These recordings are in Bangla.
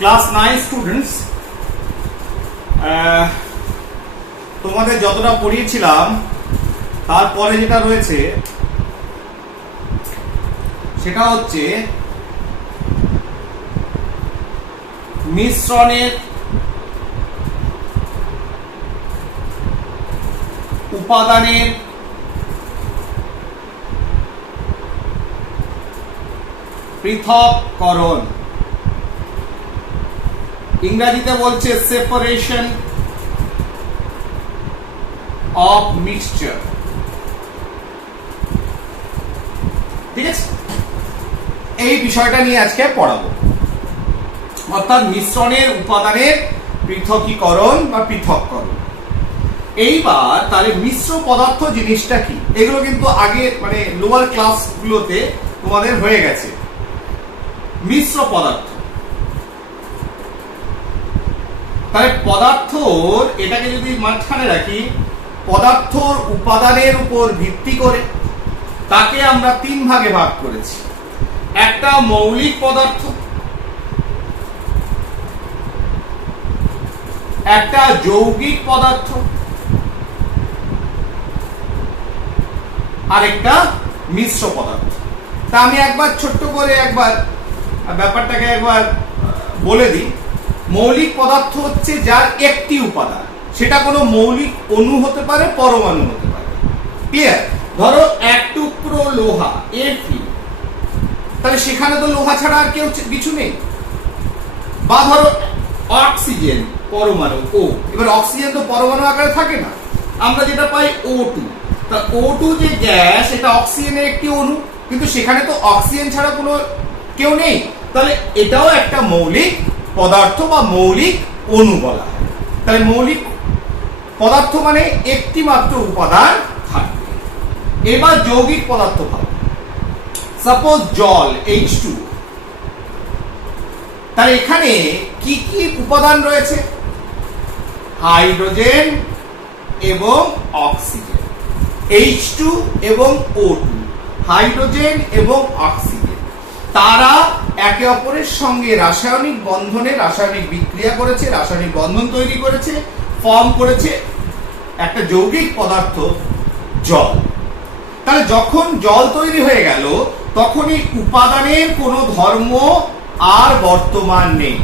ক্লাস 9 স্টুডেন্টস, তোমাদের যতটা পড়িয়েছিলাম তারপরে যেটা রয়েছে সেটা হচ্ছে মিশ্রণের উপাদানের পৃথককরণ, ইংরেজিতে বলছে সেপারেশন অফ মিক্সচার। ঠিক আছে, এই বিষয়টা নিয়ে আজকে পড়াবো, অর্থাৎ মিশ্রণের উপাদানের পৃথকীকরণ বা পৃথককরণ। এইবার তাহলে মিশ্র পদার্থ জিনিসটা কি, এগুলো কিন্তু আগে মানে লোয়ার ক্লাসগুলোতে তোমাদের হয়ে গেছে। মিশ্র পদার্থ, তাহলে পদার্থর, এটাকে যদি মাঝখানে রাখি, পদার্থর উপাদানের উপর ভিত্তি করে তাকে আমরা তিন ভাগে ভাগ করেছি। একটা মৌলিক পদার্থ, একটা যৌগিক পদার্থ, আর একটা মিশ্র পদার্থ। তা আমি একবার ছোট্ট করে একবার ব্যাপারটাকে একবার বলে দিই। মৌলিক পদার্থ হচ্ছে যার একটি উপাদান, সেটা কোনো মৌলিক অণু হতে পারে, পরমাণু হতে পারে। ক্লিয়ার? ধরো এক টুকরো লোহা Fe, তাহলে সেখানে তো লোহা ছাড়া আর কেউ কিছু নেই। বা ধরো অক্সিজেন পরমাণু O, এবার অক্সিজেন তো পরমাণু আকারে থাকে না, আমরা যেটা পাই O2। তা O2 যে গ্যাস, এটা অক্সিজেনের একটি অণু, কিন্তু সেখানে তো অক্সিজেন ছাড়া কোনো কেউ নেই, তাহলে এটাও একটা মৌলিক পদার্থ বা মৌলিক অণু বলা হয়। তাহলে মৌলিক পদার্থ মানে একটি মাত্র উপাদান থাকবে। এবার যৌগিক পদার্থ ভাবো, সাপোজ জল H2, তাহলে এখানে কি কি উপাদান রয়েছে? হাইড্রোজেন এবং অক্সিজেন, H2 এবং O2, হাইড্রোজেন এবং অক্সিজেন, তারা একে অপরের সঙ্গে রাসায়নিক বন্ধনে রাসায়নিক বিক্রিয়া করেছে, রাসায়নিক বন্ধন তৈরি করেছে, ফর্ম করেছে একটা যৌগিক পদার্থ জল। তাহলে যখন জল তৈরি হয়ে গেল, তখন এই উপাদানের কোনো ধর্ম আর বর্তমান নেই,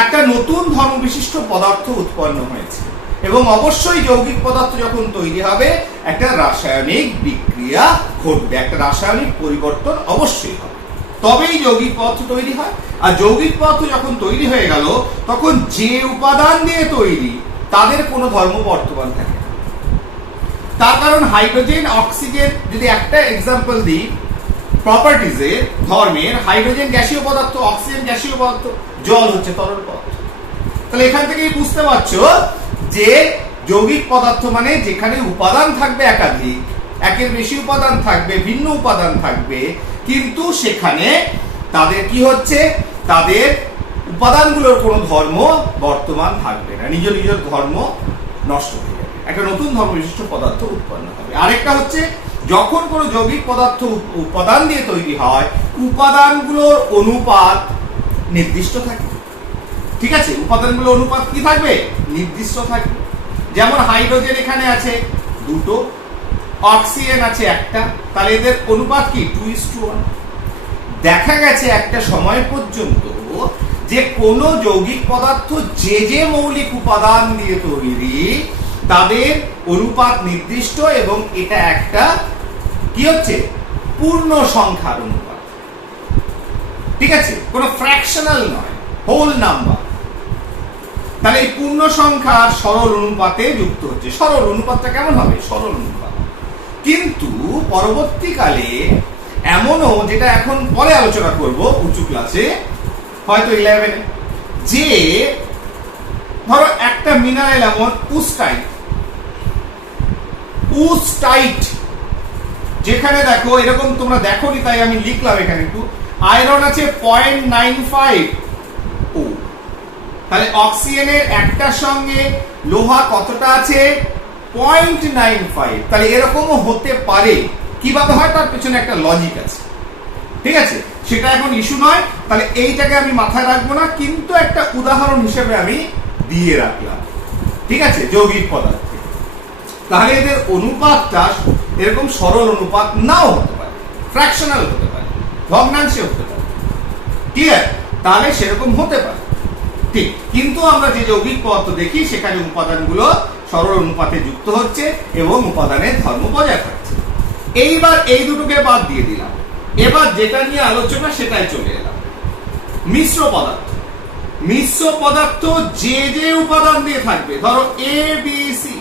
একটা নতুন ধর্ম বিশিষ্ট পদার্থ উৎপন্ন হয়েছে। এবং অবশ্যই যৌগিক পদার্থ যখন তৈরি হবে, একটা রাসায়নিক বিক্রিয়া ঘটবে, একটা রাসায়নিক পরিবর্তন অবশ্যই হবে, তবেই যৌগিক পদার্থ তৈরি হয়। আর যৌগিক পদার্থ যখন তৈরি হয়ে গেল, তখন যে উপাদান দিয়ে তৈরি তাদের কোনো ধর্ম বর্তমান থাকে না। তার কারণ হাইড্রোজেন অক্সিজেন, যদি একটা এক্সাম্পল দিই প্রপার্টিজের ধর্মের, হাইড্রোজেন গ্যাসীয় পদার্থ, অক্সিজেন গ্যাসীয় পদার্থ, জল হচ্ছে তরল পদার্থ। তাহলে এখান থেকেই বুঝতে পারছো যে যৌগিক পদার্থ মানে যেখানে উপাদান থাকবে একাধিক, একের বেশি উপাদান থাকবে, ভিন্ন উপাদান থাকবে, কিন্তু সেখানে তাদের কি হচ্ছে, তাদের উপাদানগুলোর কোনো ধর্ম বর্তমান থাকবে না, নিজ নিজ ধর্ম নষ্ট হয়ে যাবে, একটা নতুন ধর্ম বিশিষ্ট পদার্থ উৎপন্ন হবে। আরেকটা হচ্ছে যখন কোনো যৌগিক পদার্থ উপাদান দিয়ে তৈরি হয়, উপাদানগুলোর অনুপাত নির্দিষ্ট থাকে। ঠিক আছে, উপাদানগুলোর অনুপাত কি থাকবে? নির্দিষ্ট থাকবে। যেমন হাইড্রোজেন এখানে আছে দুটো, অক্সিজেন আছে একটা, তাহলে এদের অনুপাত কি? 2:1। দেখা গেছে একটা সময় পর্যন্ত যে কোন যৌগিক পদার্থ যে যে মৌলিক উপাদান দিয়ে তৈরি, তাদের অনুপাত নির্দিষ্ট, এবং এটা একটা কি হচ্ছে? পূর্ণ সংখ্যার অনুপাত। ঠিক আছে, কোনো ফ্র্যাকশনাল নয়, হোল নাম্বার। তাহলে এই পূর্ণ সংখ্যার সরল অনুপাতে যুক্ত হচ্ছে। সরল অনুপাতটা কেমন হবে? সরল অনুপাত। কিন্তু পরবর্তীকালে এমনও, যেটা এখন পরে আলোচনা করব উঁচু ক্লাসে, হয়তো 11, যে ধরো একটা মিনারেল এমন উস্টাইট, যেখানে দেখো এরকম, তোমরা দেখোনি তাই আমি লিখলাম এখানে একটু, আয়রন আছে 0.95 ও, তাহলে অক্সিজেনের একটার সঙ্গে লোহা কতটা আছে? 0.95। তাহলে এরকমও হতে পারে। কিভাবে হয় তার পেছনে একটা লজিক আছে। ঠিক আছে, সেটা এখন ইস্যু নয়। তাহলে এইটাকে আমি মাথায় রাখবো না, কিন্তু একটা উদাহরণ হিসেবে আমি দিয়ে রাখলাম। ঠিক আছে, যৌগিক পদার্থে। তাহলে এদের অনুপাতটা এরকম সরল অনুপাত নাও হতে পারে, ফ্র্যাকশনাল হতে পারে, ভগ্নাংশে হতে পারে। ঠিক আছে, তাহলে সেরকম হতে পারে, ঠিক। কিন্তু আমরা যে যৌগিক পদার্থ দেখি সেখানে উপাদানগুলো সরল অনুপাতে যুক্ত হচ্ছে এবং উপাদানের ধর্ম বজায় থাকছে। এইবার এই দুটোকে বাদ দিয়ে দিলাম, এবার যেটা নিয়ে আলোচনা সেটাই চলে এলাম। মিশ্র পদার্থ। মিশ্র পদার্থ যে যে উপাদান দিয়ে থাকবে, ধরো এ বি সি,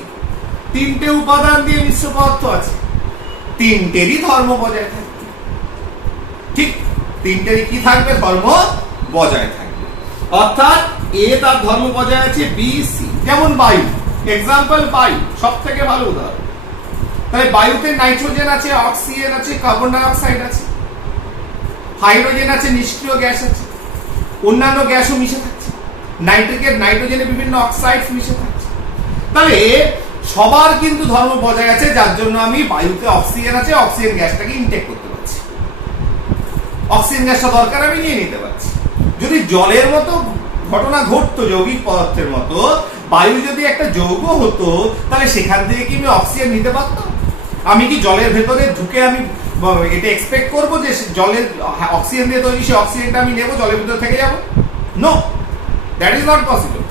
তিনটে উপাদান দিয়ে মিশ্র পদার্থ আছে, তিনটেরই ধর্ম বজায় থাকবে। ঠিক, তিনটেরই কি থাকবে? ধর্ম বজায় থাকবে। অর্থাৎ এ তার ধর্ম বজায় আছে, বি সি। যেমন বায়ু, এক্সাম্পল বায়ু সব থেকে ভালো উদাহরণ। তাহলে বায়ুতে নাইট্রোজেন আছে, অক্সিজেন আছে, কার্বন ডাই অক্সাইড আছে, হাইড্রোজেন আছে, নিষ্ক্রিয় গ্যাস আছে, অন্যান্য গ্যাসও মিশে থাকছে, নাইট্রোজেনে বিভিন্ন অক্সাইড মিশে থাকছে। তাহলে সবার কিন্তু ধর্ম বজায় আছে, যার জন্য আমি বায়ুতে অক্সিজেন আছে, অক্সিজেন গ্যাসটাকে ইনটেক করতে পারছি, অক্সিজেন গ্যাসটা দরকার আমি নিয়ে নিতে পারছি। যদি জলের মতো ঘটনা ঘটতো, যৌগিক পদার্থের মতো, বায়ু যদি একটা যৌগ হতো, তাহলে সেখান থেকে কি আমি অক্সিজেন নিতে পারতাম? আমি কি জলের ভেতরে ঢুকে আমি এটা এক্সপেক্ট করবো যে জলের অক্সিজেন দিয়ে তৈরি, সেই অক্সিজেনটা আমি নেবো, জলের ভিতরে থেকে যাবো? No, that is not possible.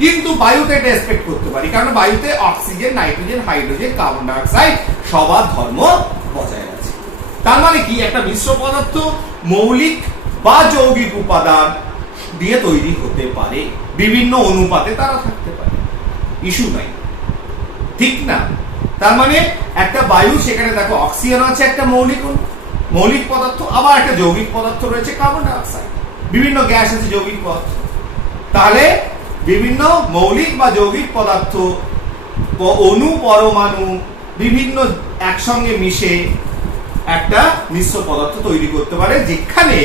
কিন্তু বায়ুতে এটা এক্সপেক্ট করতে পারি, কারণ বায়ুতে oxygen, nitrogen, hydrogen, carbon dioxide সবার ধর্ম বজায় আছে। তার মানে কি, একটা মিশ্র পদার্থ মৌলিক বা যৌগিক উপাদান দিয়ে তৈরি হতে পারে, বিভিন্ন অনুপাতে তারা থাকতে পারে, ইস্যু নাই, ঠিক না? তার মানে একটা বায়ু, সেখানে দেখো অক্সিজেন আছে, একটা মৌলিক পদার্থ, আবার একটা যৌগিক পদার্থ রয়েছে কার্বন ডাই অক্সাইড, বিভিন্ন গ্যাস আছে যৌগিক পদার্থ। তাহলে বিভিন্ন মৌলিক বা যৌগিক পদার্থ, অণু, পরমাণু বিভিন্ন একসঙ্গে মিশে একটা মিশ্র পদার্থ তৈরি করতে পারে, যেখানে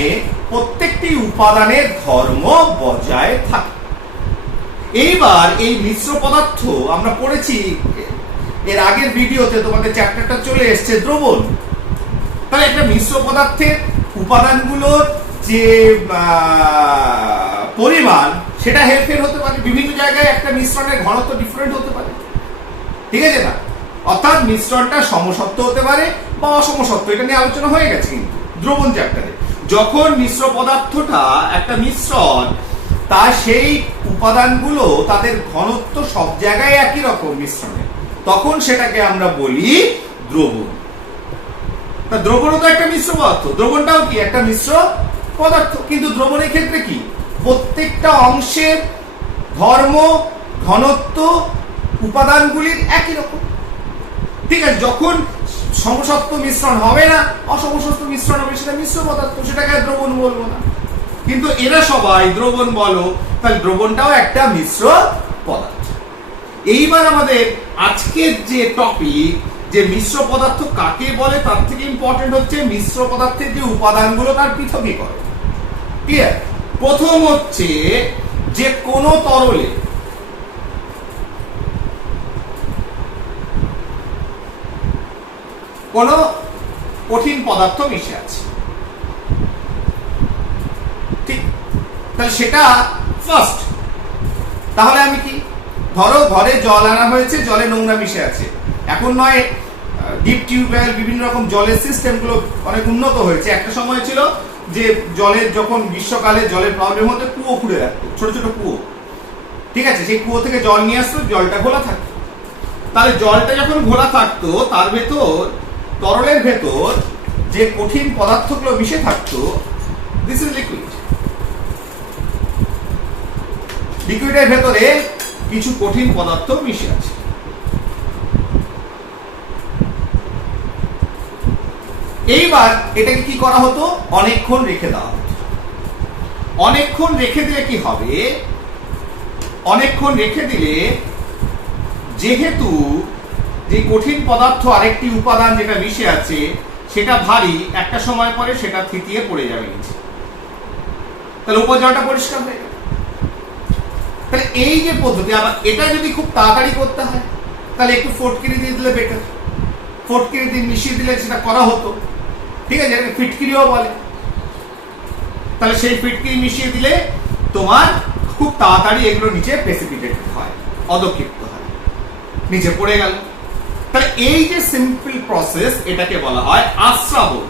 প্রত্যেকটি উপাদানের ধর্ম বজায় থাকে। এইবার এই মিশ্র পদার্থ আমরা পড়েছি এর আগের ভিডিওতে, তোমাদের চ্যাপ্টারটা চলে এসছে দ্রবণ। তাহলে একটা মিশ্র পদার্থের উপাদানগুলোর যে পরিমাণ, সেটা হেরফের হতে পারে, বিভিন্ন জায়গায় একটা মিশ্রণের ঘনত্ব ডিফারেন্ট হতে পারে, ঠিক আছে না? অর্থাৎ মিশ্রণটা সমসত্ব হতে পারে বা অসমসত্ব, এটা নিয়ে আলোচনা হয়ে গেছে কিন্তু দ্রবণ চ্যাপ্টারে। যখন মিশ্র পদার্থটা একটা মিশ্রণ, তা সেই উপাদানগুলো তাদের ঘনত্ব সব জায়গায় একই রকম মিশ্রণে, তখন সেটাকে আমরা বলি দ্রবণ। তা দ্রবণও তো একটা মিশ্র পদার্থ, দ্রবণটাও কি একটা মিশ্র পদার্থ। কিন্তু দ্রবণের ক্ষেত্রে কি, প্রত্যেকটা অংশের ধর্ম, ঘনত্ব উপাদানগুলির একই রকম, ঠিক আছে? যখন সমসত্ব মিশ্রণ হবে না, অসমসত্ব মিশ্রণ হবে, সেটা মিশ্র পদার্থ, সেটাকে দ্রবণ বলবো না। কিন্তু এরা সবাই দ্রবণ বলো, তাহলে দ্রবণটাও একটা মিশ্র পদার্থ। এইবার আমাদের আজকের যে টপিক, যে মিশ্র পদার্থ কাকে বলে, তার থেকে ইম্পর্টেন্ট হচ্ছে মিশ্র পদার্থের যে উপাদানগুলো তার পৃথকীকরণ। ক্লিয়ার? প্রথম হচ্ছে যে কোন তরলে কোন কঠিন পদার্থ মিশে আছে, ঠিক? তাহলে সেটা ফার্স্ট। তাহলে আমি কি, ধরো ঘরে জল আনা হয়েছে, জলে নোংরা মিশে আছে। এখন নয় ডিপ টিউবওয়েল, বিভিন্ন রকম জলের সিস্টেমগুলো অনেক উন্নত হয়েছে। একটা সময় ছিল যে জলের, যখন গ্রীষ্মকালে জলের প্রবলেম হতো, কুয়ো খুঁড়ে রাখতো, ছোট ছোট কুয়ো, ঠিক আছে? সেই কুয়ো থেকে জল নিয়ে আসতো, জলটা ঘোলা থাকতো। তাহলে জলটা যখন ঘোলা থাকতো, তার ভেতর, তরলের ভেতর যে কঠিন পদার্থগুলো মিশে থাকতো, দিস ইজ লিকুইড। লিকুইডের ভেতরে কিছু কঠিন পদার্থ মিশে আছে। এইবার এটাকে কি করা হতো, অনেকক্ষণ রেখে দেওয়া হতো। অনেকক্ষণ রেখে দিলে কি হবে, অনেকক্ষণ রেখে দিলে যেহেতু যে কঠিন পদার্থ আরেকটি উপাদান যেটা মিশে আছে সেটা ভারী, একটা সময় পরে সেটা থিতিয়ে পড়ে যাবে নিচে, তাহলে উপর জলটা পরিষ্কার হয়ে যাবে। তাহলে এই যে পদ্ধতি, আবার এটা যদি খুব তাড়াতাড়ি করতে হয়, তাহলে একটু ফটকিরি দিয়ে দিলে বেটার, ফটকিরি দিয়ে মিশিয়ে দিলে সেটা করা হতো, ঠিক আছে? ফিটকিরিও বলে। তাহলে সেই ফিটকিরি মিশিয়ে দিলে তোমার খুব তাড়াতাড়ি এগুলো নিচে প্রেসিপিটেটেড হয়, অধক্ষিপ্ত হয়, নিচে পড়ে গেল। তাহলে এই যে সিম্পল প্রসেস, এটাকে বলা হয় আস্রাবণ।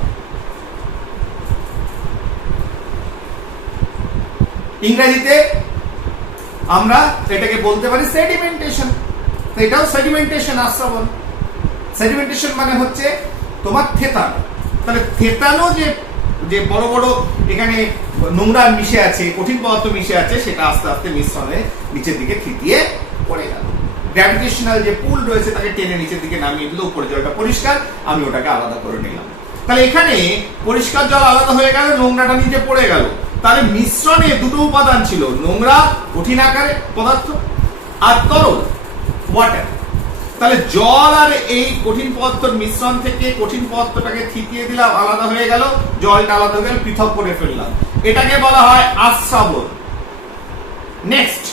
ইংরেজিতে আমরা এটাকে বলতে পারি সেডিমেন্টেশন। এটাও সেডিমেন্টেশন, আস্রাবণ। সেডিমেন্টেশন মানে হচ্ছে তোমার থেতানো। তাহলে থেতানো যে বড় বড় এখানে নোংরা মিশে আছে, কঠিন পদার্থ মিশে আছে, সেটা আস্তে আস্তে মিশ্রণে নিচের দিকে থিতিয়ে পড়ে গেল। গ্র্যাভিটেশনাল যে পুল রয়েছে তাকে টেনে নিচের দিকে নামিয়ে দিল, উপরে জলটা পরিষ্কার, আমি ওটাকে আলাদা করে নিলাম। তাহলে এখানে পরিষ্কার জল আলাদা হয়ে গেল, নোংরাটা নিচে পড়ে গেল। তাহলে মিশ্রণে দুটো উপাদান ছিল, নোংরা কঠিন আকারে পদার্থ আর তরল ওয়াটার। তাহলে জল আর এই কঠিন পদার্থের মিশ্রণ থেকে কঠিন পদার্থটাকে থিতিয়ে দিলাম, আলাদা হয়ে গেল, জলটা আলাদা হয়ে গেল, পৃথক করে ফেললাম। এটাকে বলা হয় আস্রাবণ। নেক্সট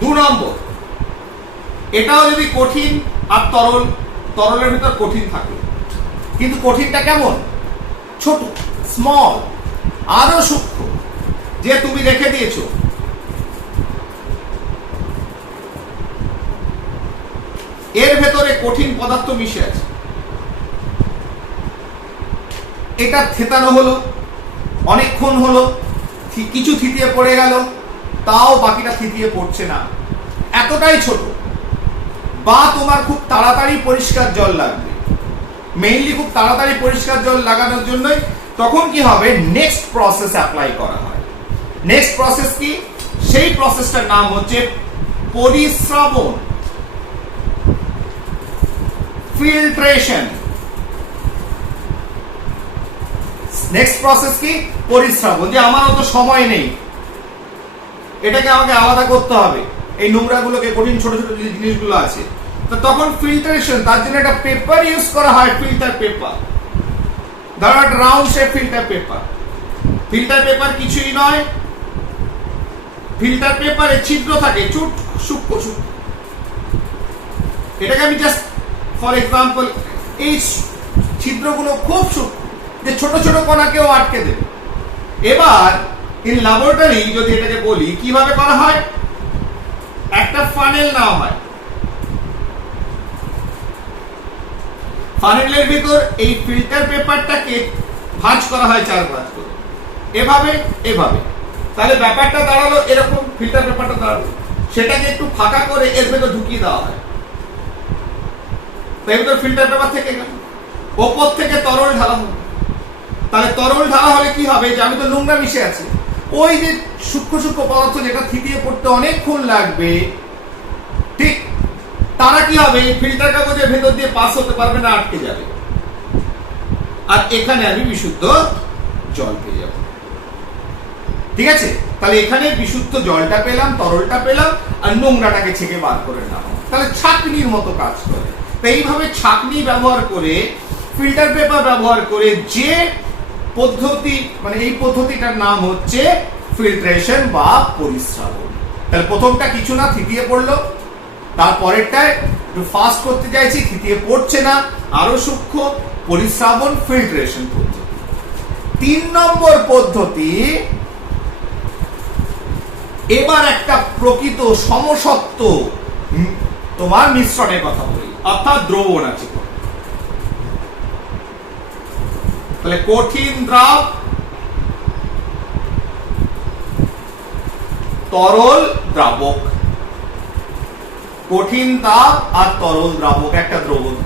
2 নম্বর, এটাও যদি কঠিন আর তরল, তরলের ভিতর কঠিন থাকে, কিন্তু কঠিনটা কেমন? ছোট, স্মল, আরো সূক্ষ্ম, যে তুমি রেখে দিয়েছো। এর ভেতরে কঠিন পদার্থ মিশে আছে, এটা থেতানো হলো, অনেকক্ষণ হলো, কিছু থিতিয়ে পড়ে গেল, তাও বাকিটা থিতিয়ে পড়ছে না, এতটাই ছোট। বা তোমার খুব তাড়াতাড়ি পরিষ্কার জল লাগবে, মেইনলি খুব তাড়াতাড়ি পরিষ্কার জল লাগানোর জন্যই তখন কি হবে, নেক্সট প্রসেস অ্যাপ্লাই করা হয়। নেক্সট প্রসেস কি? সেই প্রসেসটার নাম হচ্ছে পরিস্রাবণ, ফিল্ট্রেশন। নেক্সট প্রসেস কি? পরিস্রাবণ। যে আমার অত সময় নেই, এটাকে আমাকে আলাদা করতে হবে, এই নোংরাগুলোকে, কঠিন ছোট ছোট জিনিসগুলো আছে, তো তখন ফিল্টারেশন, তার জন্য একটা পেপার ইউজ করা হয়, ফিল্টার পেপার। ধরো একটা round shape filter paper. Filter paper কিছুই নয়, ফিল্টার পেপারে ছিদ্র থাকে, চুট সূক্ষ্ম সূক্ষ্ম। এটাকে আমি জাস্ট ফর এক্সাম্পল, এই ছিদ্রগুলো খুব সূক্ষ্ম, যে ছোট ছোট কণাকেও আটকে দেবে। এবার ইন ল্যাবরেটরি যদি এটাকে বলি, কিভাবে করা হয়? একটা ফানেল নেওয়া হয়, ফানেলের ভিতর এই ফিল্টার পেপারটাকে ভাঁজ করা হয় 4 ভাঁজ করে, এভাবে এভাবে। তাহলে ব্যাপারটা দাঁড়ালো এরকম, ফিল্টার পেপারটা দাঁড়ালো, সেটাকে একটু ফাঁকা করে এর ভেতর ঢুকিয়ে দেওয়া হয়। এর ভেতর ফিল্টার পেপার থেকে গেল, ওপর থেকে তরল ঢালা হবে। তাহলে তরল ঢালা হলে কি হবে, যে আমি তো নোংরা মিশে আছে, ওই যে সূক্ষ্ম সূক্ষ্ম পদার্থ যেটা থিতিয়ে পড়তে অনেকক্ষণ লাগবে, ঠিক তারা কি হবে, ফিল্টার কাগজের ভেতর দিয়ে পাস হতে পারবে না, আটকে যাবে। আর এখানে আমি বিশুদ্ধ জল পেয়ে যাব। ঠিক আছে? তাহলে এখানে বিশুদ্ধ জলটা পেলাম, তরলটা পেলাম, আর নোংরাটাকে ছেঁকে বার করে নাও। তাহলে ছাঁকনির মতো কাজ করে। তো এইভাবে ছাঁকনি ব্যবহার করে, ফিল্টার পেপার ব্যবহার করে যে পদ্ধতি, মানে এই পদ্ধতিটার নাম হচ্ছে ফিল্ট্রেশন বা পরিস্রাবণ। তাহলে প্রথমটা কিছু না, থিতিয়ে পড়লো, তারপরেরটায় একটু ফাস্ট করতে চাইছি, থিতিয়ে পড়ছে না, আরো সূক্ষ্ম, পরিস্রাবণ, ফিল্ট্রেশন পদ্ধতি। 3 নম্বর পদ্ধতি, এবার একটা প্রকৃত সমসত্ব তোমার মিশ্রণের কথা বলি, অর্থাৎ দ্রবণ আছে। তাহলে কঠিন দ্রাব, তরল দ্রাবক, কঠিন তাপ আর তরল দ্রাবক একটা দ্রবণ।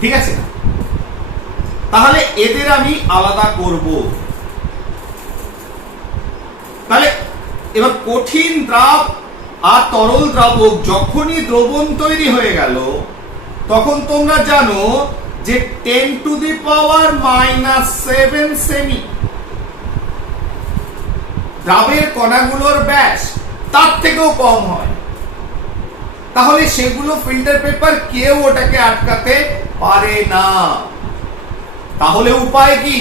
ঠিক আছে? তাহলে এদের আমি আলাদা করব। তাহলে এবার কঠিন দ্রাব আর তরল দ্রাবক যখনই দ্রবণ তৈরি হয়ে গেল, তখন তোমরা জানো যে 10⁻⁻7 সেমি দ্রাবের কণাগুলোর ব্যাস তার থেকেও কম হয়। তাহলে সেগুলো ফিল্টার পেপার কেউ ওটাকে আটকাতে পারে না। তাহলে উপায় কি?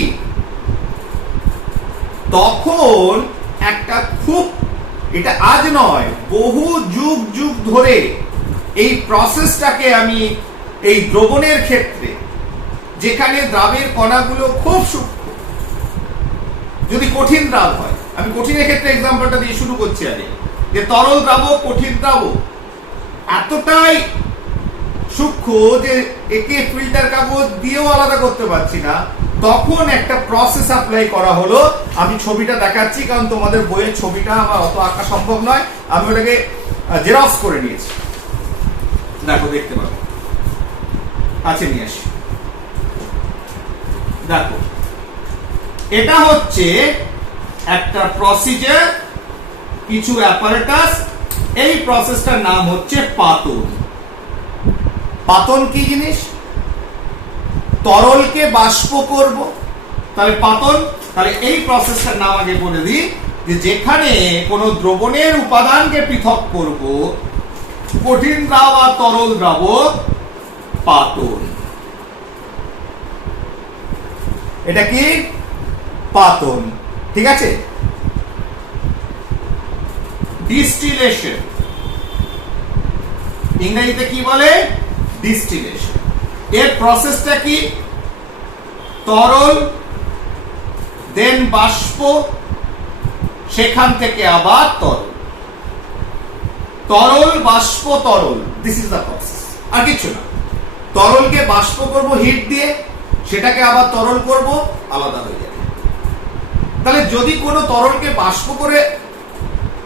তখন একটা খুব, এটা আজ নয়, বহু যুগ যুগ ধরে এই প্রসেসটাকে আমি এই দ্রবণের ক্ষেত্রে যেখানে দ্রাবের কণাগুলো খুব সূক্ষ্ম। যদি কঠিন দ্রাব হয়, আমি কঠিনের ক্ষেত্রে এক্সাম্পলটা দিয়ে শুরু করছি আগে, যে তরল দ্রাবক কঠিন দ্রাবক এতটাই সূক্ষ্ম যে একে ফিল্টার কাগজ দিয়েও আলাদা করতে পারছি না, তখন একটা প্রসেস অ্যাপ্লাই করা হলো। আমি ছবিটা দেখাচ্ছি কারণ তোমাদের বইয়ের ছবিটা আমার অত আঁকা সম্ভব নয়, আমি ওটাকে জেরক্স করে নিয়েছি, দেখো দেখতে পাবো। আচ্ছা নিয়ে আসি, দেখো এটা হচ্ছে একটা প্রসিজার, কিছু অ্যাপারেটাস। এই প্রসেসটার নাম হচ্ছে পাতন। পাতন কি জিনিস? তরলকে বাষ্প করব, তাহলে পাতন। তাহলে এই প্রসেসটার নাম আগে বলে দিই, যে যেখানে কোন দ্রবণের উপাদানকে পৃথক করব, কঠিন দ্রাব আর তরল দ্রাবক, পাতন। এটা কি? পাতন। ঠিক আছে। ডিস্টিলেশন, ইংরেজিতে কি বলে? ডিস্টিলেশন। এর প্রসেসটা কি? তরল, দেন বাষ্প, সেখান থেকে আবার তরল, তরল বাষ্প তরল, দিস ইজ দ্য প্রসেস। আর কিছু না। তরলকে বাষ্প করব হিট দিয়ে, সেটাকে আবার তরল করব, আলাদা হয়ে যাবে। তাহলে যদি কোনো তরলকে বাষ্প করে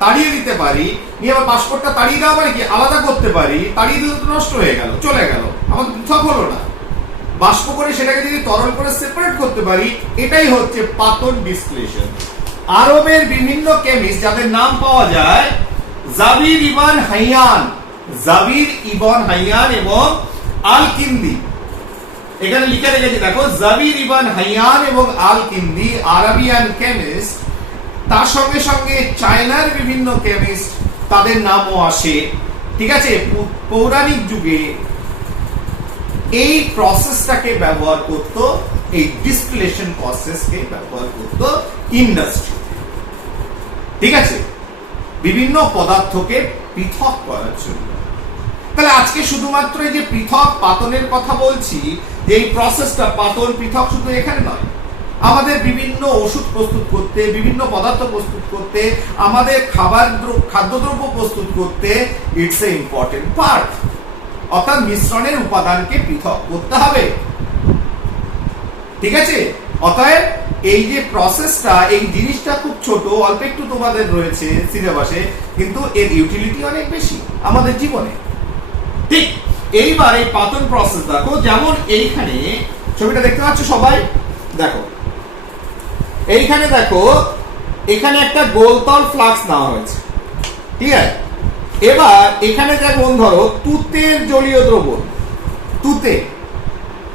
তাড়িয়ে দিতে পারি, নিয়ে আবার বাষ্পটা তাড়িয়ে দেওয়া মানে কি আলাদা করতে পারি, তাড়িয়ে দিলে তো নষ্ট হয়ে গেল, চলে গেল, আমাদের পৃথক হলো না। বাষ্প করে সেটাকে যদি তরল করে সেপারেট করতে পারি, এটাই হচ্ছে পাতন, ডিস্টিলেশন। আরবের বিভিন্ন কেমিস্ট যাদের নাম পাওয়া যায়, জাবির ইবন হাইয়ান, জাবির ইবন হাইয়ান এবং আল কিন্দি, এখানে লিখে রেখেছি দেখো, জাবির ইবন হাইয়ান এবং আল কিন্দি আরবিয়ান কেমিস্ট। তার সঙ্গে সঙ্গে চায়নার বিভিন্ন কেমিস্ট, তাদের নামও আসে। ঠিক আছে। পৌরাণিক যুগে এই প্রসেসটাকে ব্যবহার করত, এই ডিস্টিলেশন প্রসেসকে ব্যবহার করত ইন্ডাস্ট্রি। ঠিক আছে, বিভিন্ন পদার্থকে পৃথক করার জন্য। তাহলে আজকে শুধুমাত্র এই যে পৃথক পাতনের কথা বলছি, যে এই প্রসেসটা পাতন পৃথক শুধু এখানে নয়, আমাদের বিভিন্ন ওষুধ প্রস্তুত করতে, বিভিন্ন পদার্থ প্রস্তুত করতে, আমাদের খাদ্যদ্রব্য প্রস্তুত করতে, ইটস এ ইম্পর্টেন্ট পার্ট। অর্থাৎ মিশ্রণের উপাদানকে পৃথক করতে হবে। ঠিক আছে। অতএব এই যে প্রসেসটা, এই জিনিসটা খুব ছোট, অল্প একটু তোমাদের রয়েছে সিলেবাসে, কিন্তু এর ইউটিলিটি অনেক বেশি আমাদের জীবনে। ঠিক। এইবার এই পাতন প্রসেস দেখো, যেমন এইখানে ছবিটা দেখতে পাচ্ছ সবাই, দেখো এইখানে দেখো, এখানে একটা গোলতল ফ্লাক্স নেওয়া হয়েছে। ঠিক আছে। এবার এখানে যেমন ধরো তুতের জলীয় দ্রবণ, তুতে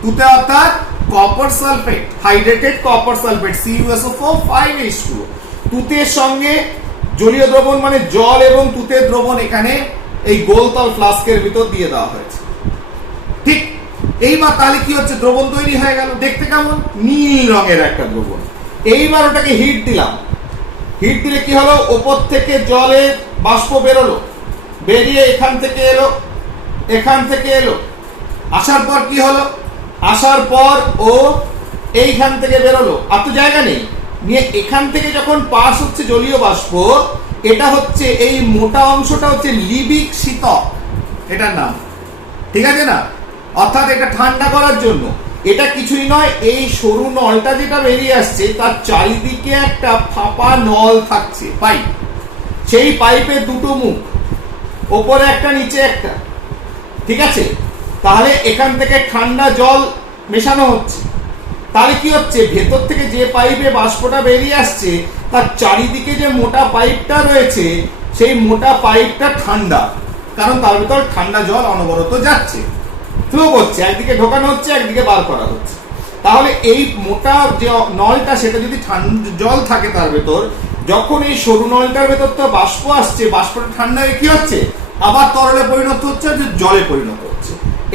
তুতে অর্থাৎ copper sulphate, hydrated copper sulphate, CuSO4 5H2। তুতের সঙ্গে জলীয় দ্রবণ মানে জল এবং তুতের দ্রবণ এখানে এই গোলতল ফ্লাস্কের ভিতর দিয়ে দেওয়া হয়েছে। ঠিক। এইবার তাহলে কি হচ্ছে? দ্রবণ তৈরি হয়ে গেল। দেখতে কেমন? নীল রঙের একটা দ্রবণ। এইবার ওটাকে হিট দিলাম। হিট দিলে কি হলো? উপর থেকে জলের বাষ্প বেরোলো, বেরিয়ে এখান থেকে এলো, এখান থেকে এলো, আসার পর কি হলো? আসার পর ও এইখান থেকে বেরোলো, আর তো জায়গা নেই, নিয়ে এখান থেকে যখন পাস হচ্ছে জলীয় বাষ্প, এটা হচ্ছে এই মোটা অংশটা হচ্ছে লিবিক শীতক, এটার নাম। ঠিক আছে না? অর্থাৎ এটা ঠান্ডা করার জন্য। এটা কিছুই নয়, এই সরু নলটা যেটা বেরিয়ে আসছে তার চারিদিকে একটা ফাঁপা নল থাকছে, পাইপ। সেই পাইপের দুটো মুখ, ওপরে একটা নিচে একটা। ঠিক আছে। তাহলে এখান থেকে ঠান্ডা জল মেশানো হচ্ছে। তাহলে কি হচ্ছে? ভেতর থেকে যে পাইপে বাষ্পটা বেরিয়ে আসছে তার চারিদিকে যে মোটা পাইপটা রয়েছে, সেই মোটা পাইপটা ঠান্ডা, কারণ তার ভিতর ঠান্ডা জল অনবরত যাচ্ছে, ফ্লো করছে, একদিকে ঢোকানো হচ্ছে, একদিকে বার করা হচ্ছে। তাহলে এই মোটা যে নলটা, সেটা যদি ঠান্ডা জল থাকে তার ভেতর, যখন এই সরু নলটার ভেতর তো বাষ্প আসছে, বাষ্পটা ঠান্ডা হয়ে কি হচ্ছে? আবার তরলে পরিণত হচ্ছে, জলে পরিণত হচ্ছে।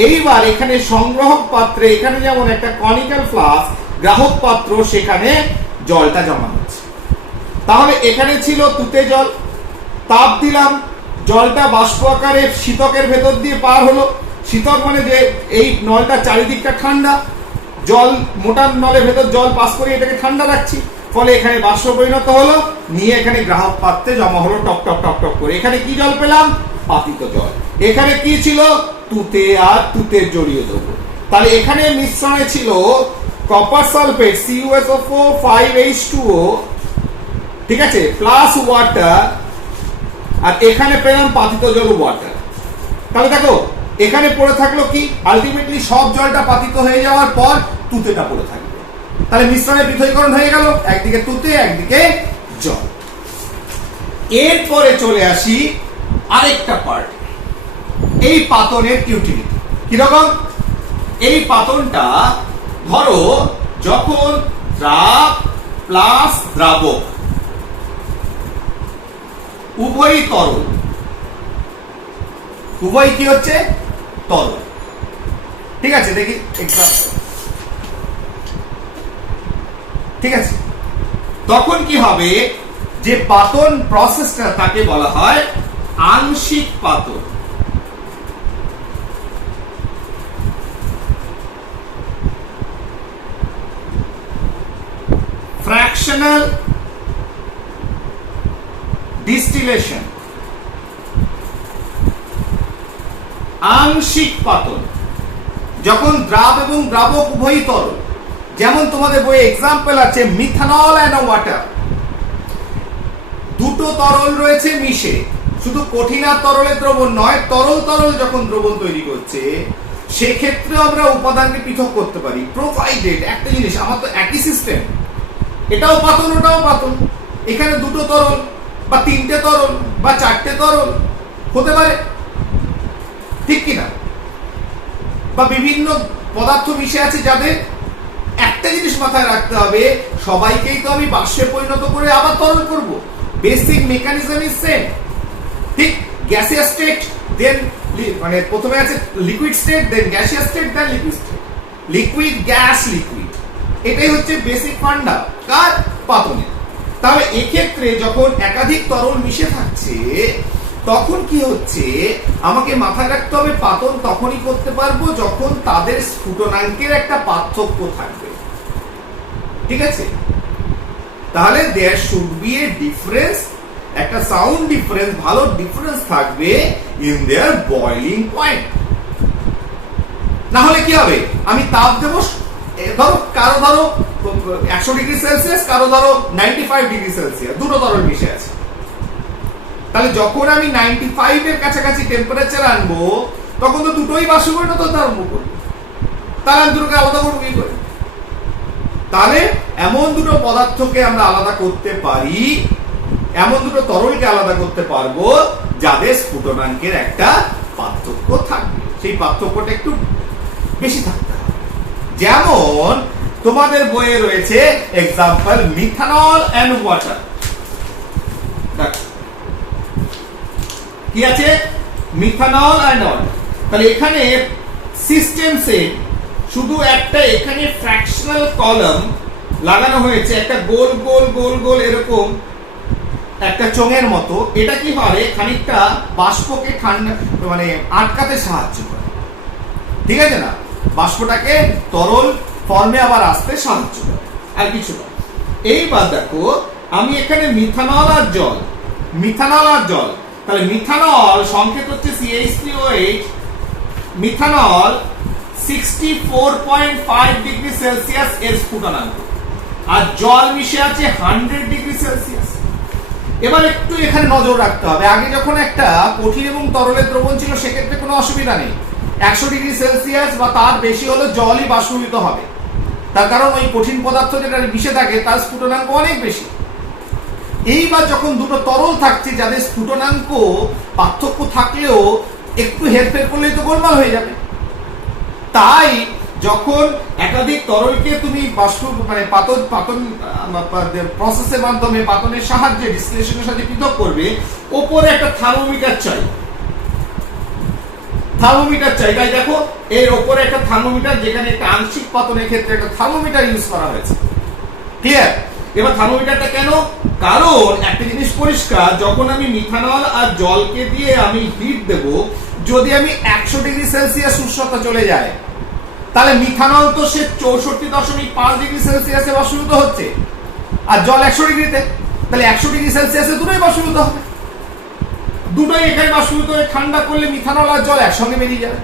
এইবার এখানে সংগ্রহক পাত্রে, এখানে যেমন একটা কনিক্যাল ফ্লাস্ক, গ্রাহক পাত্র, সেখানে জলটা জমা হচ্ছে। তাহলে এখানে ছিল তুতে জল, তাপ দিলাম, জলটা বাষ্প আকারে শীতকের ভেতর দিয়ে পার হলো। শীতক মানে যে এই নলটা চারিদিকটা ঠান্ডা, জল মোটা নলের ভেতর জল পাস করে এটাকে ঠান্ডা রাখছি, ফলে এখানে বাষ্প পরিণত হলো, নিয়ে এখানে গ্রাহক পাত্রে জমা হলো টক টক টক টক করে। এখানে কি জল পেলাম? পাতিত জল। এখানে কি ছিল? তুতে আর তুতের জলীয় দ্রব্য। তাহলে এখানে মিশ্রণে ছিল কপার সালফেট CuSO4 5H2O, ঠিক আছে, প্লাস ওয়াটার, আর এখানে পেলাম পাতিত জল ওয়াটার। তাহলে দেখো এখানে পড়ে থাকলো কি? আলটিমেটলি সব জলটা পাতিত হয়ে যাওয়ার পর তুতেটা পড়ে থাকবে। তাহলে মিশ্রণের পৃথকীকরণ হয়ে গেল, একদিকে তুতে একদিকে জল। এরপরে চলে আসি আরেকটা পার্ট, এই পাতনের ইউটিলিটি কিরকম? এই পাতনটা ধরো যখন দ্রাব প্লাস দ্রাবক উভয়ই তরল, উভয় কি হচ্ছে? তরল, ঠিক আছে, দেখি এক্সাম্পল, ঠিক আছে। তখন কি হবে? যে পাতন প্রসেসটা তাকে বলা হয় আংশিক পাতন। ফ্র্যাকশনাল ডিস্টিলেশন, আংশিক পাতন, যখন দ্রাব এবং দ্রাবক উভয়ই তরল। যেমন তোমাদের বইয়ে এক্সাম্পল আছে মিথানল এন্ড ওয়াটার, দুটো তরল রয়েছে মিশে, শুধু কঠিন আর তরলের দ্রবণ নয়, তরল তরল যখন দ্রবণ তৈরি করছে সেক্ষেত্রে আমরা উপাদানকে পৃথক করতে পারি, প্রোভাইডেড একটা জিনিস, আমার তো একই সিস্টেম, এটাও পাতন ওটাও পাতন, এখানে দুটো তরল বা তিনটে তরল বা চারটে তরল হতে পারে, ঠিক কিনা? বা বিভিন্ন পদার্থ মিশে আছে যাদের একটা জিনিস মাথায় রাখতে হবে, সবাইকেই তো আমি বাষ্পে পরিণত করে আবার তরল করব, বেসিক মেকানিজম ইজ সেম, ঠিক? গ্যাসিয়াস স্টেট দেন মানে প্রথমে আছে liquid state, then gaseous state, then liquid state, liquid gas liquid, এটাই হচ্ছে বেসিক ফান্ডা কার? পাতনের। তাহলে এক্ষেত্রে যখন একাধিক তরল মিশে থাকছে তখন কি হচ্ছে? আমাকে মাথায় রাখতে হবে পাতন তখনই করতে পারবো যখন তাদের স্ফুটনাঙ্কের একটা পার্থক্য থাকবে, ঠিক আছে? তাহলে there should be a difference, একটা সাউন্ড ডিফারেন্স, ভালো ডিফারেন্স থাকবে ইন দেয়ার বয়লিং পয়েন্ট। না হলে কি হবে? আমি তাপ দেবো, ধরো কারো ধরো 100 ডিগ্রি সেলসিয়াস, কারো ধরো 95 ডিগ্রি সেলসিয়াস, দুটো তরল মিশে আছে। তাহলে যখন আমি 95 এর কাছাকাছি টেম্পারেচার আনবো তখন তো দুটোই বাষ্প পরিণত হতে আরম্ভ করবে, তাহলে আমি দুটোকে আলাদা করবো কি করে? তাহলে এমন দুটো পদার্থকে আমরা আলাদা করতে পারি, এমন দুটো তরলকে আলাদা করতে পারবো যাদের স্ফুটনাঙ্কের একটা পার্থক্য থাকবে, সেই পার্থক্যটা একটু বেশি থাকতে হবে। যেমন তোমাদের বইয়ে রয়েছে এক্সাম্পল মিথানল এন্ড ওয়াটার, কি আছে? Methanol and water. তাহলে এখানে সিস্টেম সেট শুধু একটা, এখানে ফ্র্যাকশনাল কলাম লাগানো হয়েছে, একটা গোল গোল গোল গোল এরকম একটা চোঙের মতো। এটা কি হয়? খানিকটা বাষ্পকে ঠান্ডা মানে আটকাতে সাহায্য করে, ঠিক আছে না? বাষ্পটাকে তরল ফর্মে আবার আসতে সাহায্য করে, আর কিছু না। এইবার দেখো আমি এখানে মিথানল আর জল, মিথানল আর জল, তাহলে মিথানল সংকেত হচ্ছে CH3OH, মিথানল 64.5 ডিগ্রি সেলসিয়াস এর স্ফুটনাঙ্ক, আর জল মিশে আছে 100 ডিগ্রি সেলসিয়াস। এবার একটু এখানে নজর রাখতে হবে, আগে যখন একটা কঠিন এবং তরলের দ্রবণ ছিল সেক্ষেত্রে কোনো অসুবিধা নেই, 100 ডিগ্রি সেলসিয়াস বা তার বেশি হলে জলই বাষ্পীভূত হবে, তার কারণ ওই কঠিন পদার্থ যেটা মিশে থাকে তার স্ফুটনাঙ্ক অনেক বেশি। এইবার যখন দুটো তরল থাকছে যাদের স্ফুটনাঙ্ক পার্থক্য থাকলেও একটু হেরফের করলেই তো গোলমাল হয়ে যাবে। তাই যখন একাধিক তরলকে তুমি বাষ্প মানে পাতন প্রসেসের মাধ্যমে পাতনের সাহায্যে ডিস্টিলেশনের সাহায্যে পৃথক করবে, ওপরে একটা থার্মোমিটার চাই, থার্মোমিটার চাই। তাই দেখো এর ওপরে একটা থার্মোমিটার, যেখানে একটা আংশিক পাতনের ক্ষেত্রে একটা থার্মোমিটার ইউজ করা হয়েছে, ক্লিয়ার? এবার থার্মোমিটারটা কেন? কারণ একটা জিনিস পরিষ্কার, যখন আমি মিথানল আর জলকে দিয়ে আমি হিট দেব, যদি আমি 100 ডিগ্রি সেলসিয়াস উষ্ণতা চলে যায় তাহলে মিথানল তো সে 64.5 ডিগ্রি সেলসিয়াসে বাষ্পীভূত হচ্ছে, আর জল 100 ডিগ্রিতে, তাহলে 100 ডিগ্রি সেলসিয়াসে দুটোই বাষ্পীভূত হবে, দুটোই এখানে বাষ্পীভূত হয়ে ঠান্ডা করলে মিথানল আর জল একসঙ্গে বেরিয়ে যাবে।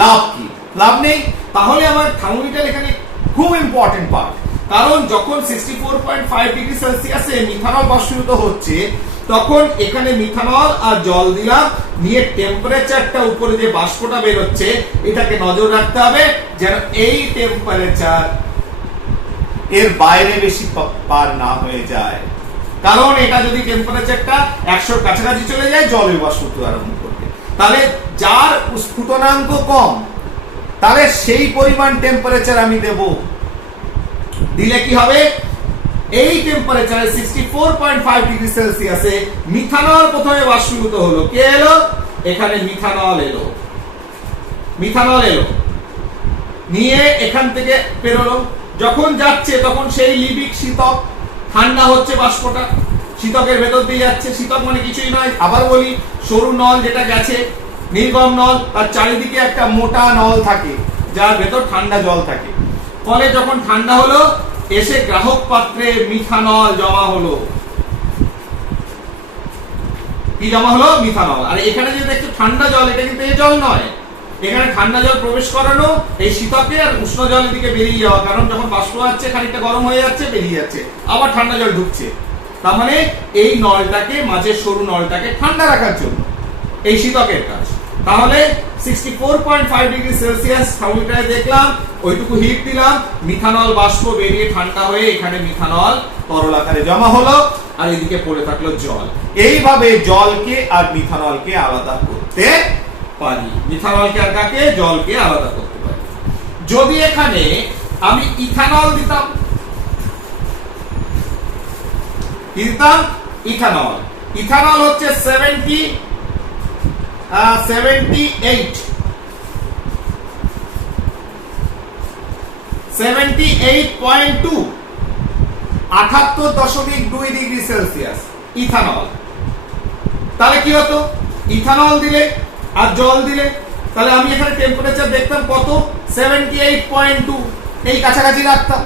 লাভ কি? লাভ নেই। তাহলে আমার থার্মোমিটার এখানে খুব ইম্পর্টেন্ট পার্ট, কারণ যখন 64.5 ডিগ্রি সেলসিয়াসে মিথানল বাষ্পীভূত হচ্ছে তখন এখানে মিথানল আর জল দিলাম, নিয়ে টেম্পারেচারটা উপরে যে বাষ্পটা বের হচ্ছে এটাকে নজর রাখতে হবে যেন এই টেম্পারেচার এর বাইরে বেশি পার না হয়ে যায়, কারণ এটা যদি টেম্পারেচারটা 100 এর কাছাকাছি চলে যায় জলের বাষ্প হতে আরম্ভ করবে। তাহলে যার স্ফুটনাঙ্ক কম তাহলে সেই পরিমাণ টেম্পারেচার আমি দেব, দিলে কি হবে, এই টেম্পারেচারে 64.5 ডিগ্রি সেলসিয়াসে মিথানল প্রথমে বাষ্পীভূত হলো। কে এলো? এখানে মিথানল এলো, মিথানল এলো, নিয়ে এখান থেকে বেরোলো, যখন যাচ্ছে তখন সেই লিবিক শীতক, ঠান্ডা হচ্ছে বাষ্পটা, শীতকের ভেতর দিয়ে যাচ্ছে। শীতক মানে কিছুই নয়, আবার বলি, সরু নল যেটা গেছে, নির্গম নল, তার চারিদিকে একটা মোটা নল থাকে যার ভেতর ঠান্ডা জল থাকে। ফলে যখন ঠান্ডা হলো এসে গ্রাহক পাত্রে মিথানল জমা হলো। কি জমা হলো? মিথানল। আর এখানে যে দেখছো ঠান্ডা জল, এটা কিন্তু এই জল নয়, এখানে ঠান্ডা জল প্রবেশ করানো এই শীতকে, আর উষ্ণ জলের দিকে বেরিয়ে যাওয়া, কারণ যখন বাষ্প আসছে খানিকটা গরম হয়ে যাচ্ছে, বেরিয়ে যাচ্ছে, আবার ঠান্ডা জল ঢুকছে। তার মানে এই নলটাকে, মাঝের সরু নলটাকে ঠান্ডা রাখার জন্য এই শীতকের কাজ। তাহলে 64.5 ডিগ্রি সেলসিয়াস থার্মোমিটারে দেখলাম, ওইটুকু হিট দিলাম, মিথানল বাষ্প বেরিয়ে ঠান্ডা হয়ে এখানে মিথানল তরল আকারে জমা হলো, আর এদিকে পড়ে থাকলো জল। এইভাবে জলকে আর মিথানলকে আলাদা করতে পারি, মিথানলকে আর কাকে? জলকে আলাদা করতে পারি। যদি এখানে আমি ইথানল দিতাম, কি দিতাম? ইথানল। ইথানল হচ্ছে 78 78.2 78.2 ডিগ্রি সেলসিয়াস ইথানল। তাহলে কি হতো? ইথানল দিলে আর জল দিলে, তাহলে আমি এখানে টেম্পারেচার দেখতাম কত? 78.2, এই কাছাকাছি রাখতাম।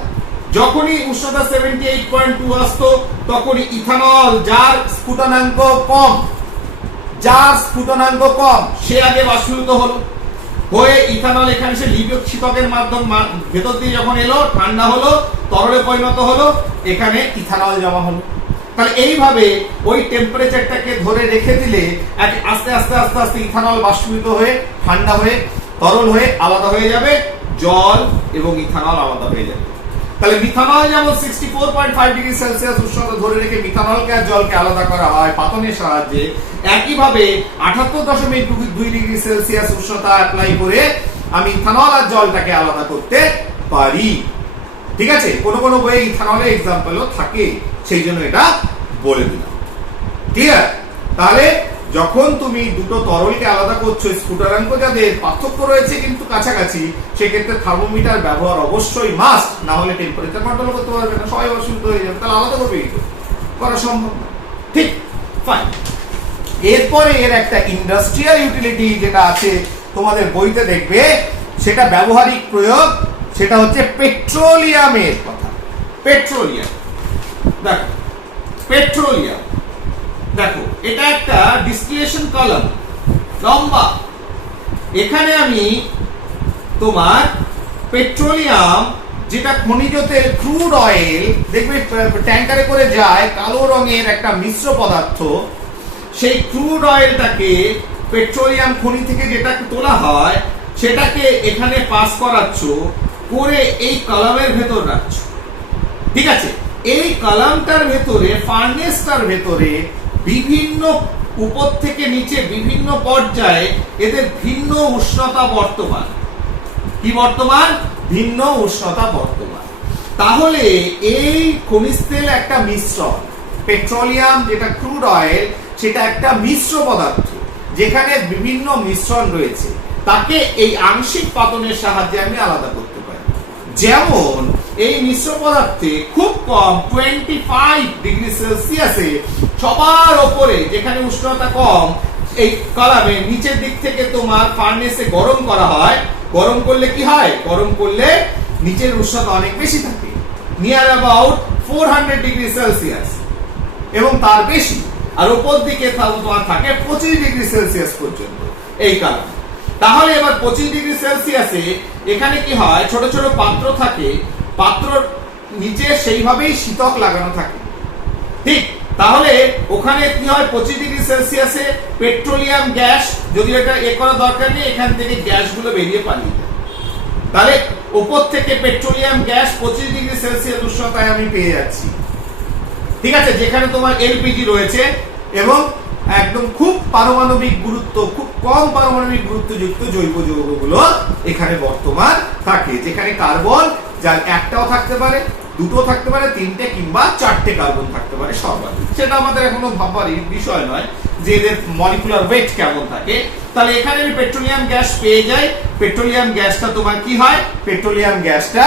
যখনই উষ্ণতা 78.2 আসতো তখনই ইথানল, যার স্ফুটনাঙ্ক কম, সে আগে বাষ্পীভূত হলো, হয়ে ইথানল এখানে সে লিবিক শীতকের মাধ্যম ভেতর দিয়ে যখন এলো, ঠান্ডা হলো, তরলে পরিণত হলো, এখানে ইথানল জমা হলো। তাহলে এইভাবে ওই টেম্পারেচারটাকে ধরে রেখে দিলে আস্তে আস্তে আস্তে আস্তে ইথানল বাষ্পীভূত হয়ে ঠান্ডা হয়ে তরল হয়ে আলাদা হয়ে যাবে, জল এবং ইথানল আলাদা হয়ে যাবে। তাহলে মিথানল যেমন 64.5 ডিগ্রি সেলসিয়াস উষ্ণতা ধরে রেখে মিথানলকে আর জলকে আলাদা করা হয় পাতনের সাহায্যে, একইভাবে 78.2 ডিগ্রি সেলসিয়াস উষ্ণতা অ্যাপ্লাই করে আমি ইথানল আর জলটাকে আলাদা করতে পারি। ঠিক আছে? কোন কোন বইয়ে ইথানলের এক্সাম্পলও থাকে, সেই জন্য এটা বলে দিলাম। ঠিক আছে? তাহলে যখন তুমি দুটো তরলকে আলাদা করছো, স্ফুটনাঙ্ক যাদের পার্থক্য রয়েছে কিন্তু কাছাকাছি, সেক্ষেত্রে থার্মোমিটার ব্যবহার অবশ্যই মাস্ট, না হলে টেম্পারেচার কন্ট্রোল করতে পারবে না, সবাই অসুস্থ হয়ে যাবে। তাহলে আলাদা করবে কি করা সম্ভব না। ঠিক, ফাইন। এরপরে এর একটা ইন্ডাস্ট্রিয়াল ইউটিলিটি যেটা আছে তোমাদের বইতে দেখবে, সেটা ব্যবহারিক প্রয়োগ, সেটা হচ্ছে পেট্রোলিয়ামের কথা। পেট্রোলিয়াম, দেখো পেট্রোলিয়াম, দেখো এটা একটা ডিস্টিলেশন কলাম, লম্বা। এখানে আমি তোমার পেট্রোলিয়াম, যেটা খনিজ তেল, ক্রুড অয়েল, দেখবে ট্যাঙ্কারে করে যায়, কালো রঙের একটা মিশ্র পদার্থ, সেই ক্রুড অয়েলটাকে পেট্রোলিয়াম খনি থেকে যেটা তোলা হয় সেটাকে এখানে পাস করাচ্ছ, করে এই কলামের ভেতর রাখছো। ঠিক আছে? এই কলামটার ভেতরে, ফার্নেসটার ভেতরে বিভিন্ন উপর থেকে নিচে বিভিন্ন পর্যায়ে এদের ভিন্ন উষ্ণতা বর্তমান। কি বর্তমান? ভিন্ন উষ্ণতা বর্তমান। তাহলে এই খনিজ তেল একটা মিশ্রণ, পেট্রোলিয়াম যেটা ক্রুড অয়েল সেটা একটা মিশ্র পদার্থ, যেখানে বিভিন্ন মিশ্রণ রয়েছে, তাকে এই আংশিক পাতনের সাহায্যে আমি আলাদা করতে পারি। যেমন এই মিশ্র পদার্থে খুব কম 25 ডিগ্রি সেলসিয়াসে সবার উপরে, যেখানে উষ্ণতা কম, এই কলামে নিচের দিক থেকে তোমার ফার্নেসে গরম করা হয়, গরম করলে কি হয়, গরম করলে নিচের উষ্ণতা অনেক বেশি থাকে, নিয়ার অ্যাবাউট 400 ডিগ্রি সেলসিয়াস এবং তার বেশি, আর উপর দিকে তোমার থাকে 25 ডিগ্রি সেলসিয়াস পর্যন্ত। এই কারণে তাহলে এবার 25 ডিগ্রি সেলসিয়াসে এখানে কি হয়, ছোট ছোট পাত্র থাকে, পাত্রর নিচে সেইভাবেই শীতক লাগানো থাকে, ঠিক? তাহলে ওখানে কি হয়, 25 ডিগ্রি সেলসিয়াসে পেট্রোলিয়াম গ্যাস, যদি এটা করার দরকার নেই, এখান থেকে গ্যাসগুলো বেরিয়ে পালিয়ে যায়। তাহলে উপর থেকে পেট্রোলিয়াম গ্যাস 25 ডিগ্রি সেলসিয়াস উষ্ণতায় আমি পেয়ে যাচ্ছি, ঠিক আছে? যেখানে তোমার এলপিজি রয়েছে এবং একদম খুব পারমাণবিক গুরুত্ব, খুব কম পারমাণবিক গুরুত্বযুক্ত জৈব যৌগগুলো এখানে বর্তমান থাকে, যেখানে কার্বন যার একটাও থাকতে পারে, দুটো থাকতে পারে, তিনটে কিংবা চারটে কার্বন থাকতে পারে সর্বাধিক। সেটা আমাদের এখনো ভাববার বিষয় নয় যে এদের মলিকুলার ওয়েট কেমন থাকে। তাহলে এখানে আমি পেট্রোলিয়াম গ্যাস পেয়ে যাই। পেট্রোলিয়াম গ্যাসটা তোমার কি হয়, পেট্রোলিয়াম গ্যাসটা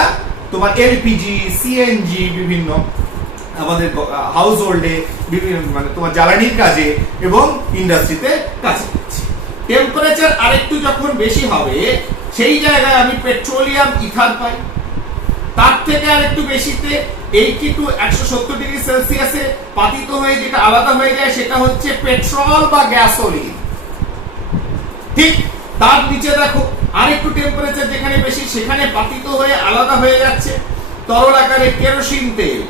তোমার এলপিজি, সিএনজি, বিভিন্ন আমাদের হাউস হোল্ডে বিভিন্ন মানে তোমার জ্বালানির কাজে এবং ইন্ডাস্ট্রিতে কাজে লাগছে। টেম্পারেচার আরেকটু যখন বেশি হবে, সেই জায়গায় আমি পেট্রোলিয়াম ইথার পাই। তার থেকে আরেকটু বেশিতে 80 টু 170 ডিগ্রি সেলসিয়াসে পাতিত হয়ে যেটা আলাদা হয়ে যায়, সেটা হচ্ছে পেট্রোল বা গ্যাসোলিন, ঠিক? তার নিচে দেখো আরেকটু টেম্পারেচার যেখানে বেশি, সেখানে পাতিত হয়ে আলাদা হয়ে যাচ্ছে তরল আকারে কেরোসিন তেল।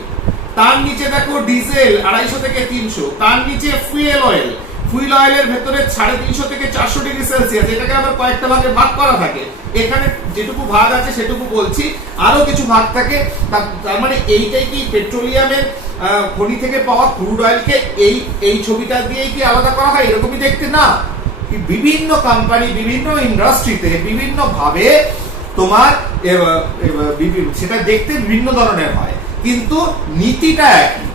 তার নিচে দেখো ডিজেল 250 থেকে 300, তার নিচে ফুয়েল অয়েল। ফুয়েল অয়েলের ভেতরে 350 থেকে 400 ডিগ্রি সেলসিয়াস, এটাকে আবার কয়েকটা ভাগে ভাগ করা থাকে। এখানে যেটুকু ভাগ আছে সেটুকু বলছি, আরো কিছু ভাগ থাকে। তার মানে এইটাই কি পেট্রোলিয়ামের খনি থেকে পাওয়া ক্রুড অয়েলকে এই ছবিটা দিয়েই কি আলাদা করা হয় এরকমই দেখতে? না, বিভিন্ন কোম্পানি, বিভিন্ন ইন্ডাস্ট্রিতে বিভিন্ন ভাবে তোমার সেটা দেখতে বিভিন্ন ধরনের হয়, কিন্তু নীতিটা একই।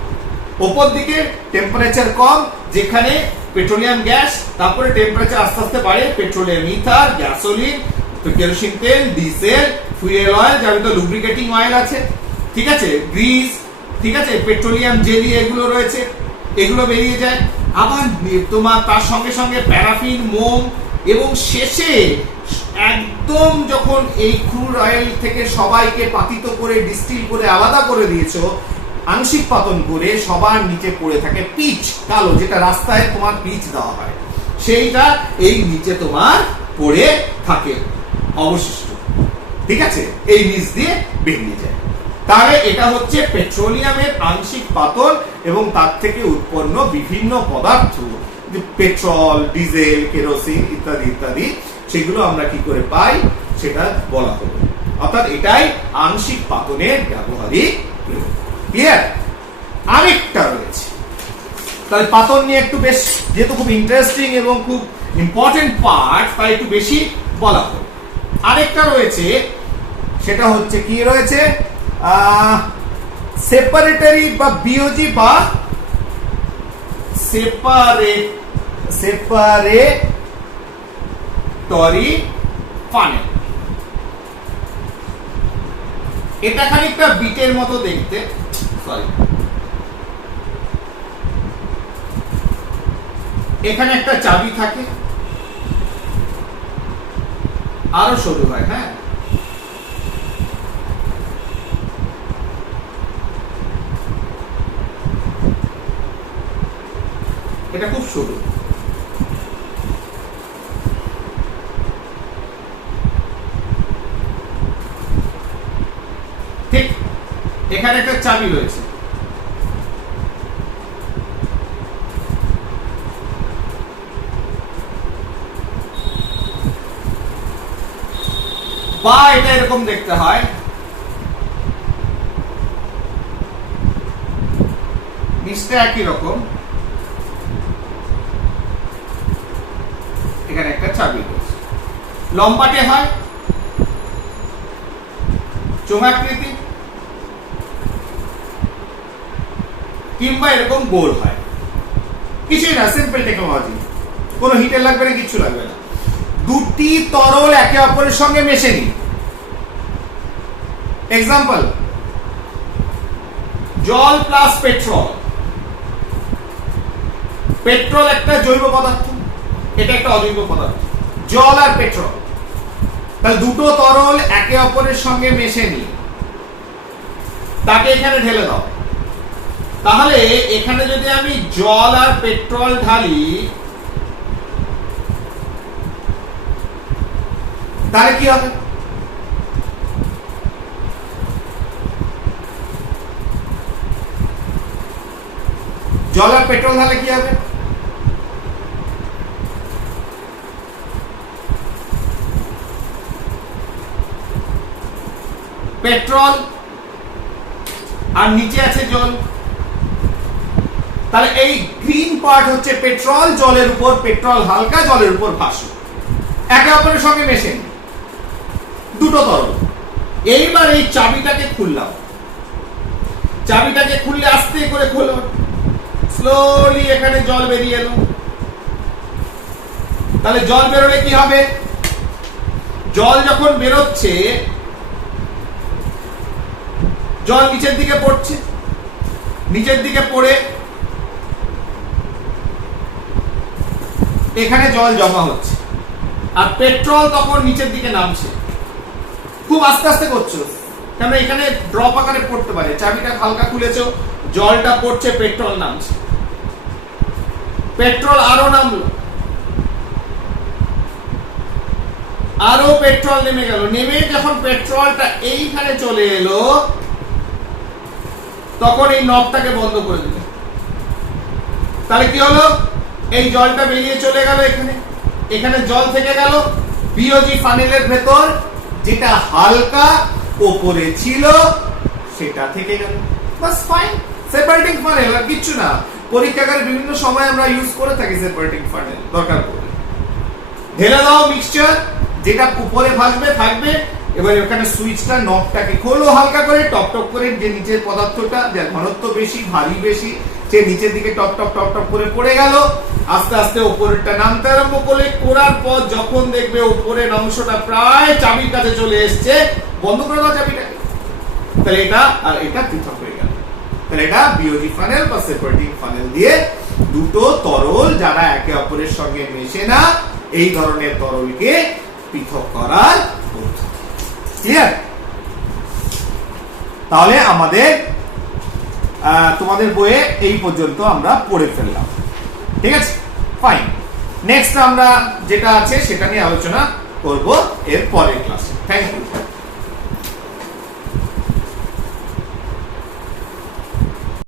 উপর দিকে টেম্পারেচার কম, যেখানে পেট্রোলিয়াম গ্যাস, তারপরে টেম্পারেচার আস্তে আস্তে বাড়ে, পেট্রোলিয়াম ইথার, গ্যাসোলিন, কেরোসিন তেল, ডিজেল, ফুয়েল অয়েল, যার ভিতরে লুব্রিকেটিং অয়েল আছে, ঠিক আছে, গ্রিস, ঠিক আছে, পেট্রোলিয়াম জেলি, এগুলো রয়েছে, এগুলো বেরিয়ে যায়। আবার তোমার তার সঙ্গে সঙ্গে প্যারাফিন, মোম, এবং শেষে একদম যখন এই ক্রুড অয়েল থেকে সবাইকে পাতিত করে ডিস্টিল করে আলাদা করে দিয়েছো, আংশিক পাতন করে, সবার নিচে পড়ে থাকে পিচ, কালো, যেটা রাস্তায় তোমার পিচ দেওয়া হয়, সেইটা এই নিচে তোমার পড়ে থাকে অবশিষ্ট, ঠিক আছে, এই নিচ দিয়ে বেরিয়ে যায়। তাহলে এটা হচ্ছে পেট্রোলিয়ামের আংশিক পাতন এবং তার থেকে উৎপন্ন বিভিন্ন পদার্থ, পেট্রোল, ডিজেল, কেরোসিন ইত্যাদি ইত্যাদি, সেগুলো আমরা কি করে পাই সেটা বলা হলো। অর্থাৎ এটাই আংশিক পাতনের ব্যবহারিক প্রয়োগ। ক্লিয়ার? আরেকটা রয়েছে, তাহলে পাতন নিয়ে একটু বেশ, যেহেতু খুব ইন্টারেস্টিং এবং খুব ইম্পর্টেন্ট পার্ট, তাই একটু বেশি বলা হলো। আরেকটা রয়েছে, সেটা হচ্ছে কি রয়েছে, সেপারেটরি বা বিওজি বা সেপারেটরি ফানেল। এটা খানিকটা বিটের মতো দেখতে, সরি, এখানে একটা চাবি থাকে, আরো সরু হয়, হ্যাঁ, এটা খুব সরু, ঠিক? এখানে একটা চাবি রয়েছে, বা এটা এরকম দেখতে হয়, নিচটা একই রকম, এখানে একটা চাবি রয়েছে, লম্বাটে হয়, চোঙাকৃতি, কিংবা এরকম গোল হয়। কিছুই না, সিম্পল টেকনোলজি, কোনো হিটার লাগবে না, কিছু লাগবে না। দুটি তরল একে অপরের সঙ্গে মেশেনি, এক্সাম্পল জল প্লাস পেট্রোল। পেট্রোল একটা জৈব পদার্থ, এটা একটা অজৈব পদার্থ, জল আর পেট্রোল। তাহলে দুটো তরল একে অপরের সঙ্গে মেশেনি, তাকে এখানে ঢেলে দাও। তাহলে এখানে যদি আমি জল আর পেট্রোল ঢালি, তাহলে কি হবে? জল আর পেট্রোল ঢালে কি হবে? পেট্রোল আর নিচে আছে জল। তাহলে এই গ্রিন পার্ট হচ্ছে পেট্রোল, জলের উপর পেট্রোল হালকা, জলের উপর ভাসে, একে অপরের সঙ্গে মেশেন দুটো তরল। এইবার এই চাবিটাকে খুললাম, চাবিটাকে খুললে আস্তে করে খোলো, স্লোলি এখানে জল বেরিয়ে এলো। তাহলে জল বেরোলে কি হবে? জল যখন বেরোচ্ছে, জল নিচের দিকে পড়ছে, নিচের দিকে পড়ে এখানে জল জমা হচ্ছে, আর পেট্রোল তখন নিচের দিকে নামছে। খুব আস্তে আস্তে করছো, কারণ এখানে ড্রপ আকারে পড়তে পারে। চাবিটা হালকা খুলেছো, জলটা পড়ছে, পেট্রোল নামছে, পেট্রোল আরো নামলো, আরো পেট্রোল নেমে গেল। নেমে যখন পেট্রোলটা এইখানে চলে এলো, তখন এই নবটাকে বন্ধ করে দিল। তাহলে কি হলো? এই জলটা বেরিয়ে চলে গেল এখানে, এখানে জল থেকে গেল। বিওজি ফানেলের ভেতর যেটা হালকা ওপরে ছিল সেটা থেকে গেল, বাস ফাইন। সেপারেটিং ফানেল আর কিছু না। পরীক্ষাগারে বিভিন্ন সময় আমরা ইউজ করে থাকি সেপারেটিং ফানেল, দরকার পড়লে। ঢেলে দাও মিক্সচার, যেটা উপরে ভাসবে থাকবে। এবার এখানে সুইচটা, নবটাকে খোলো হালকা করে, টপ টপ করে। যে নিচের পদার্থটা, যার ঘনত্ব বেশি, ভারী বেশি, সে নিচের দিকে টপ টপ টপ টপ করে পড়ে গেল। আস্তে আস্তে উপরেরটা নামতে আরম্ভ করলে, করার পর যখন দেখবে উপরের অংশটা প্রায় চাবির কাছে চলে এসছে, বন্ধ করে দাও চাবিটাকে। তাহলে এটা আর এটা পৃথক হয়ে গেল। তাহলে এটা বিওজি ফানেল বা সেপারেটিং ফানেল দিয়ে দুটো তরল যারা একে অপরের সঙ্গে মেশে না, এই ধরনের তরলকে পৃথক করার পদ্ধতি। ক্লিয়ার? তাহলে আমাদের তোমাদের বইয়ে এই পর্যন্ত আমরা পড়ে ফেললাম। ঠিক আছে, ফাইন। নেক্সট আমরা যেটা আছে সেটা নিয়ে আলোচনা করব এর পরের ক্লাসে। Thank you.